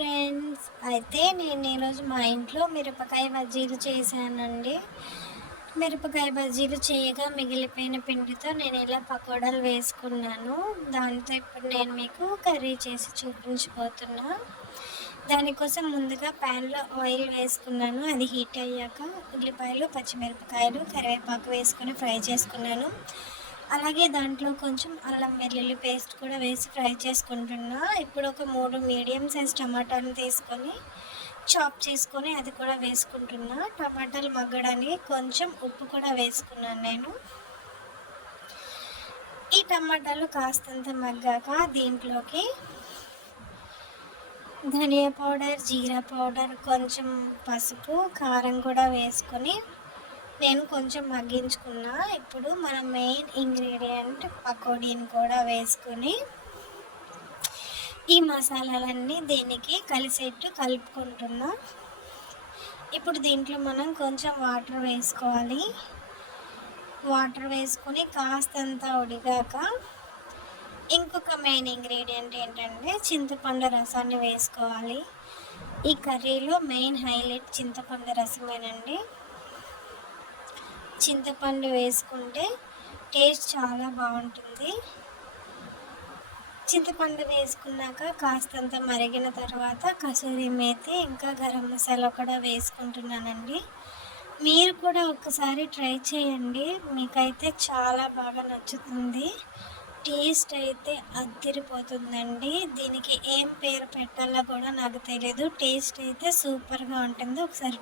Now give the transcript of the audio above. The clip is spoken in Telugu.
ఫ్రెండ్స్, అయితే నేను ఈరోజు మా ఇంట్లో మిరపకాయ బజ్జీలు చేశానండి. మిరపకాయ బజ్జీలు చేయగా మిగిలిపోయిన పిండితో నేను ఇలా పకోడాలు వేసుకున్నాను. దాంతో ఇప్పుడు నేను మీకు కర్రీ చేసి చూపించబోతున్నా. దానికోసం ముందుగా ప్యాన్లో ఆయిల్ వేసుకున్నాను. అది హీట్ అయ్యాక ఉల్లిపాయలు, పచ్చిమిరపకాయలు, కరివేపాకు వేసుకొని ఫ్రై చేసుకున్నాను. అలాగే దాంట్లో కొంచెం అల్లం వెల్లుల్లి పేస్ట్ కూడా వేసి ఫ్రై చేసుకుంటున్నా. ఇప్పుడు ఒక 3 మీడియం సైజ్ టమాటాలు తీసుకొని చాప్ చేసుకొని అది కూడా వేసుకుంటున్నా. టమాటాలు మగ్గడానికి కొంచెం ఉప్పు కూడా వేసుకున్నాను నేను. ఈ టమాటాలు కాస్తంత మగ్గాక దీంట్లోకి ధనియా పౌడర్, జీరా పౌడర్, కొంచెం పసుపు, కారం కూడా వేసుకొని నేను కొంచెం మగ్గించుకున్నా. ఇప్పుడు మన మెయిన్ ఇంగ్రీడియంట్ పకోడీని కూడా వేసుకొని ఈ మసాలాలన్నీ దీనికి కలిసేట్టు కలుపుకుంటున్నా. ఇప్పుడు దీంట్లో మనం కొంచెం వాటర్ వేసుకోవాలి. వాటర్ వేసుకొని కాస్తంత ఉడిగాక ఇంకొక మెయిన్ ఇంగ్రీడియంట్ ఏంటంటే చింతపండు రసాన్ని వేసుకోవాలి. ఈ కర్రీలో మెయిన్ హైలైట్ చింతపండు రసమేనండి. చింతపండు వేసుకుంటే టేస్ట్ చాలా బాగుంటుంది. చింతపండు వేసుకున్నాక కాస్తంత మరిగిన తర్వాత కసూరి మేతి ఇంకా గరం మసాలా కూడా వేసుకుంటున్నానండి. మీరు కూడా ఒక్కసారి ట్రై చేయండి, మీకైతే చాలా బాగా నచ్చుతుంది. టేస్ట్ అయితే అదిరిపోతుందండి. దీనికి ఏం పేరు పెట్టాలో కూడా నాకు తెలియదు. టేస్ట్ అయితే సూపర్గా ఉంటుంది. ఒకసారి